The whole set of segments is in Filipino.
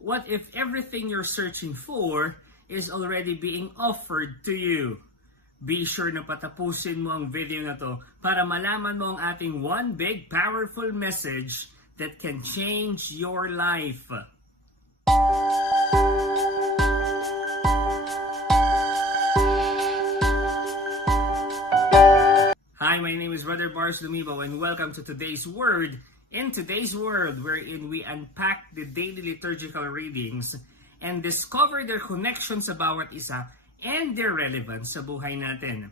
What if everything you're searching for is already being offered to you? Be sure na patapusin mo ang video na to para malaman mo ang ating one big powerful message that can change your life. Hi, my name is Brother Bars Lumibo and welcome to today's Word. In today's Word, wherein we unpack the daily liturgical readings and discover their connections sa bawat isa and their relevance sa buhay natin.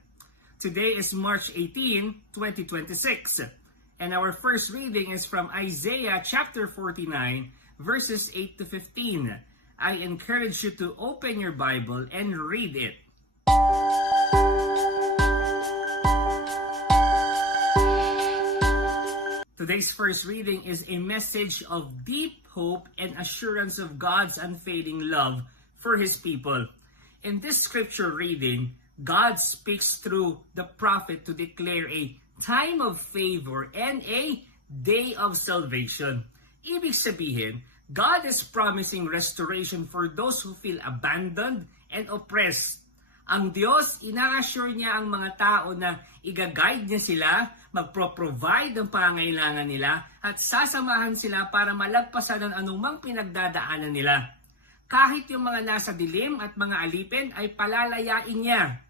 Today is March 18, 2026, and our first reading is from Isaiah chapter 49, verses 8 to 15. I encourage you to open your Bible and read it. Today's first reading is a message of deep hope and assurance of God's unfading love for His people. In this scripture reading, God speaks through the prophet to declare a time of favor and a day of salvation. Ibig sabihin, God is promising restoration for those who feel abandoned and oppressed. Ang Diyos, ina-assure niya ang mga tao na i-guide niya sila, magpro-provide ng pangangailangan nila, at sasamahan sila para malagpasan ang anumang pinagdadaanan nila. Kahit yung mga nasa dilim at mga alipin ay palalayain niya.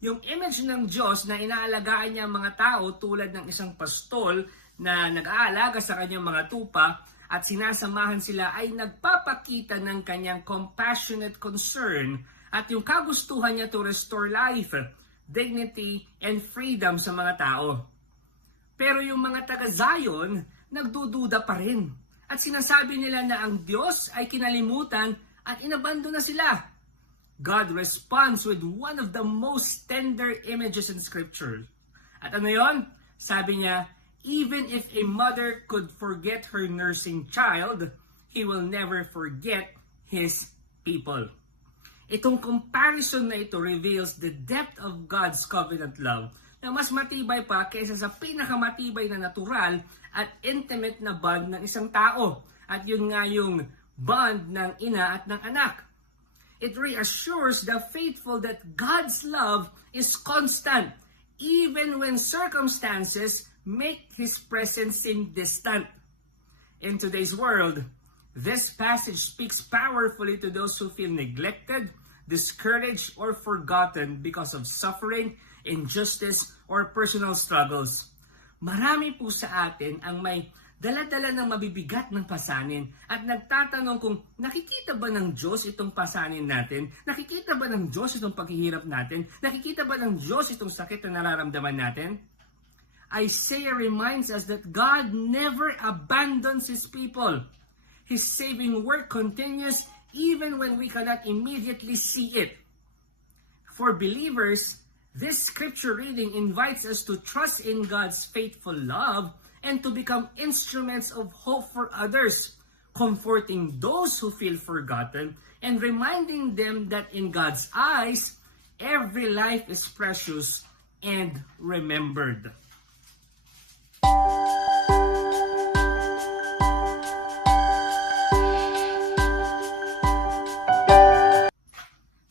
Yung image ng Diyos na inaalagaan niya ang mga tao tulad ng isang pastol na nag-aalaga sa kanyang mga tupa at sinasamahan sila ay nagpapakita ng kanyang compassionate concern at yung kagustuhan niya to restore life, dignity, and freedom sa mga tao. Pero yung mga taga-Zion, nagdududa pa rin. At sinasabi nila na ang Diyos ay kinalimutan at inabandon na sila. God responds with one of the most tender images in Scripture. At ano yon? Sabi niya, even if a mother could forget her nursing child, He will never forget His people. Itong comparison na ito reveals the depth of God's covenant love na mas matibay pa kaysa sa pinakamatibay na natural at intimate na bond ng isang tao. At yun nga yung bond ng ina at ng anak. It reassures the faithful that God's love is constant even when circumstances make His presence seem distant. In today's world, this passage speaks powerfully to those who feel neglected, discouraged, or forgotten because of suffering, injustice, or personal struggles. Marami po sa atin ang may dala-dala ng mabibigat ng pasanin at nagtatanong kung nakikita ba ng Diyos itong pasanin natin? Nakikita ba ng Diyos itong paghihirap natin? Nakikita ba ng Diyos itong sakit na nararamdaman natin? Isaiah reminds us that God never abandons His people. His saving work continues even when we cannot immediately see it. For believers, this scripture reading invites us to trust in God's faithful love and to become instruments of hope for others, comforting those who feel forgotten and reminding them that in God's eyes, every life is precious and remembered.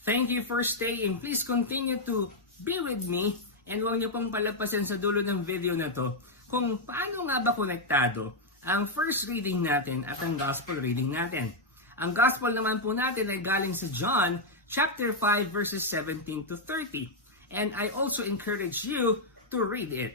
Thank you for staying. Please continue to be with me and huwag niyo pong palagpasin sa dulo ng video na to kung paano nga ba konektado ang first reading natin at ang gospel reading natin. Ang gospel naman po natin ay galing sa John chapter 5 verses 17 to 30. And I also encourage you to read it.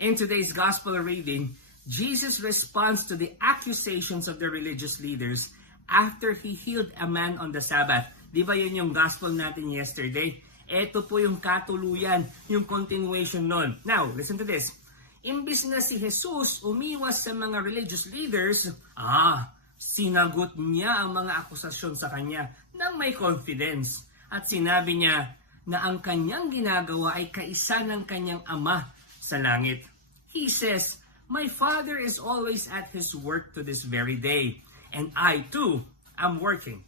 In today's gospel reading, Jesus responds to the accusations of the religious leaders after He healed a man on the Sabbath. Di ba yun yung gospel natin yesterday? Ito po yung katuluyan, yung continuation nun. Now, listen to this. Imbis na si Jesus umiwas sa mga religious leaders, sinagot niya ang mga akusasyon sa kanya ng may confidence. At sinabi niya na ang kanyang ginagawa ay kaisa ng kanyang Ama sa langit. He says, "My Father is always at His work to this very day, and I too am working."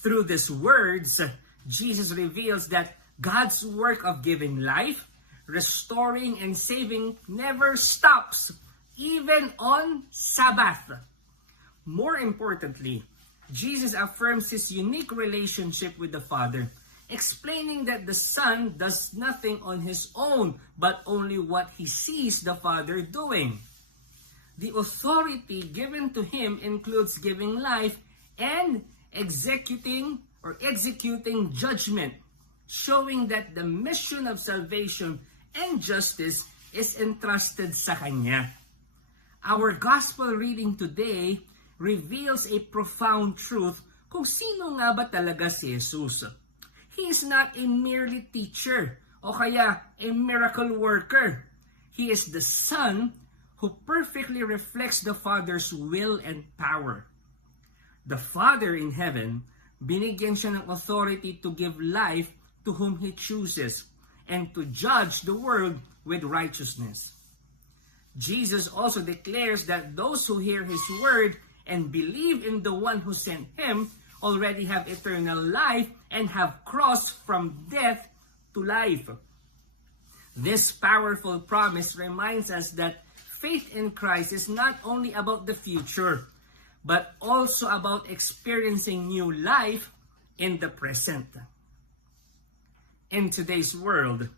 Through these words, Jesus reveals that God's work of giving life, restoring and saving never stops, even on Sabbath. More importantly, Jesus affirms his unique relationship with the Father, explaining that the Son does nothing on his own, but only what he sees the Father doing. The authority given to him includes giving life and executing judgment, showing that the mission of salvation and justice is entrusted sa kanya. Our gospel reading today reveals a profound truth kung sino nga ba talaga si Jesus. He is not a merely teacher o kaya a miracle worker. He is the Son who perfectly reflects the Father's will and power. The Father in heaven, binigyan siya ng authority to give life to whom He chooses and to judge the world with righteousness. Jesus also declares that those who hear His word and believe in the one who sent Him already have eternal life and have crossed from death to life. This powerful promise reminds us that faith in Christ is not only about the future, but also about experiencing new life in the present. In today's world,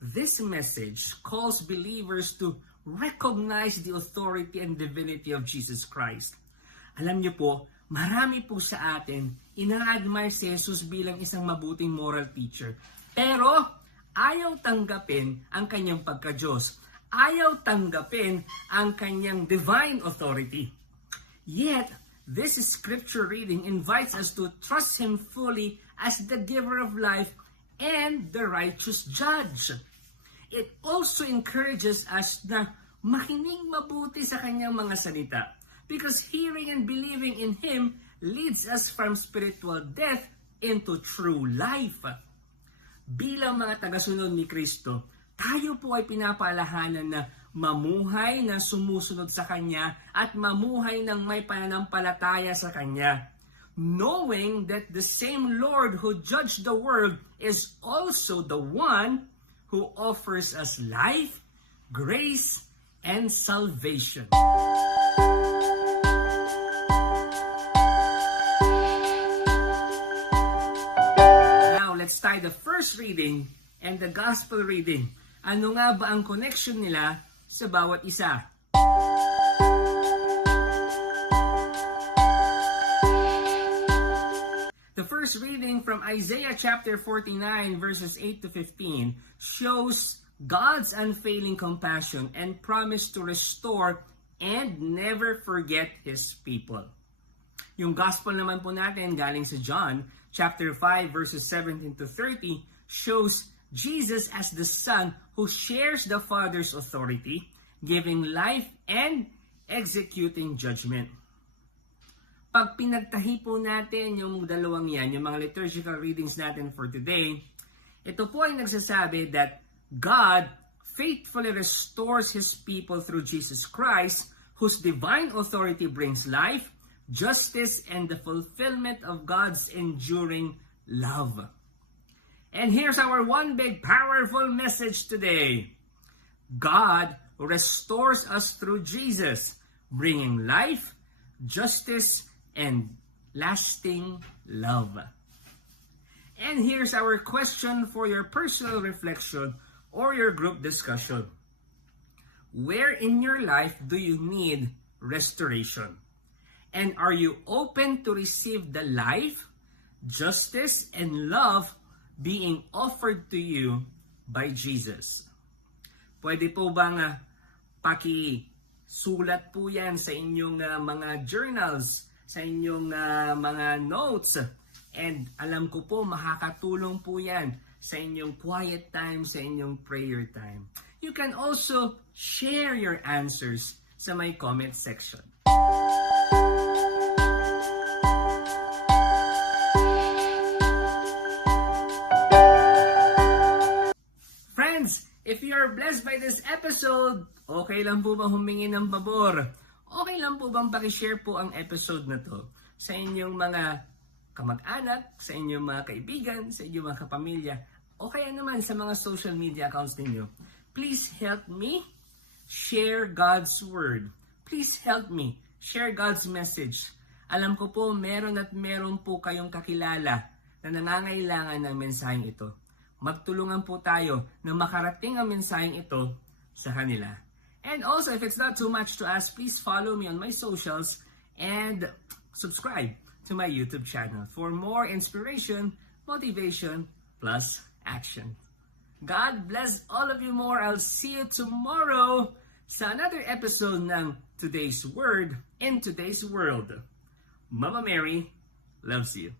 this message calls believers to recognize the authority and divinity of Jesus Christ. Alam niyo po, marami po sa atin ina-admire si Jesus bilang isang mabuting moral teacher. Pero ayaw tanggapin ang kanyang pagka-Diyos. Ayaw tanggapin ang kanyang divine authority. Yet, this scripture reading invites us to trust Him fully as the giver of life and the righteous judge. It also encourages us na makinig mabuti sa kanyang mga salita, because hearing and believing in Him leads us from spiritual death into true life. Bilang mga tagasunod ni Kristo, tayo po ay pinapaalahanan na mamuhay na sumusunod sa Kanya at mamuhay ng may pananampalataya sa Kanya, knowing that the same Lord who judged the world is also the one who offers us life, grace, and salvation. Let's tie the first reading and the gospel reading. Ano nga ba ang connection nila sa bawat isa? The first reading from Isaiah chapter 49 verses 8 to 15 shows God's unfailing compassion and promise to restore and never forget His people. Yung gospel naman po natin galing sa John chapter 5 verses 17 to 30 shows Jesus as the Son who shares the Father's authority, giving life and executing judgment. Pag pinagtahi po natin yung dalawang yan, yung mga liturgical readings natin for today, ito po ay nagsasabi that God faithfully restores His people through Jesus Christ, whose divine authority brings life, justice, and the fulfillment of God's enduring love. And here's our one big powerful message today. God restores us through Jesus, bringing life, justice, and lasting love. And here's our question for your personal reflection or your group discussion. Where in your life do you need restoration? And are you open to receive the life, justice, and love being offered to you by Jesus? Pwede po bang pakisulat po yan sa inyong mga journals, sa inyong mga notes? And alam ko po, makakatulong po yan sa inyong quiet time, sa inyong prayer time. You can also share your answers sa my comment section. If you are blessed by this episode, okay lang po bang humingi ng pabor? Okay lang po bang pakishare po ang episode na to sa inyong mga kamag-anak, sa inyong mga kaibigan, sa inyong mga kapamilya, o kaya naman sa mga social media accounts ninyo? please help me share God's Word. Please help me share God's message. Alam ko po, meron po kayong kakilala na nangangailangan ng mensaheng ito. Magtulungan po tayo na makarating ang mensaheng ito sa kanila. And also, if it's not too much to ask, please follow me on my socials and subscribe to my YouTube channel for more inspiration, motivation, plus action. God bless all of you more. I'll see you tomorrow sa another episode ng Today's Word in Today's World. Mama Mary loves you.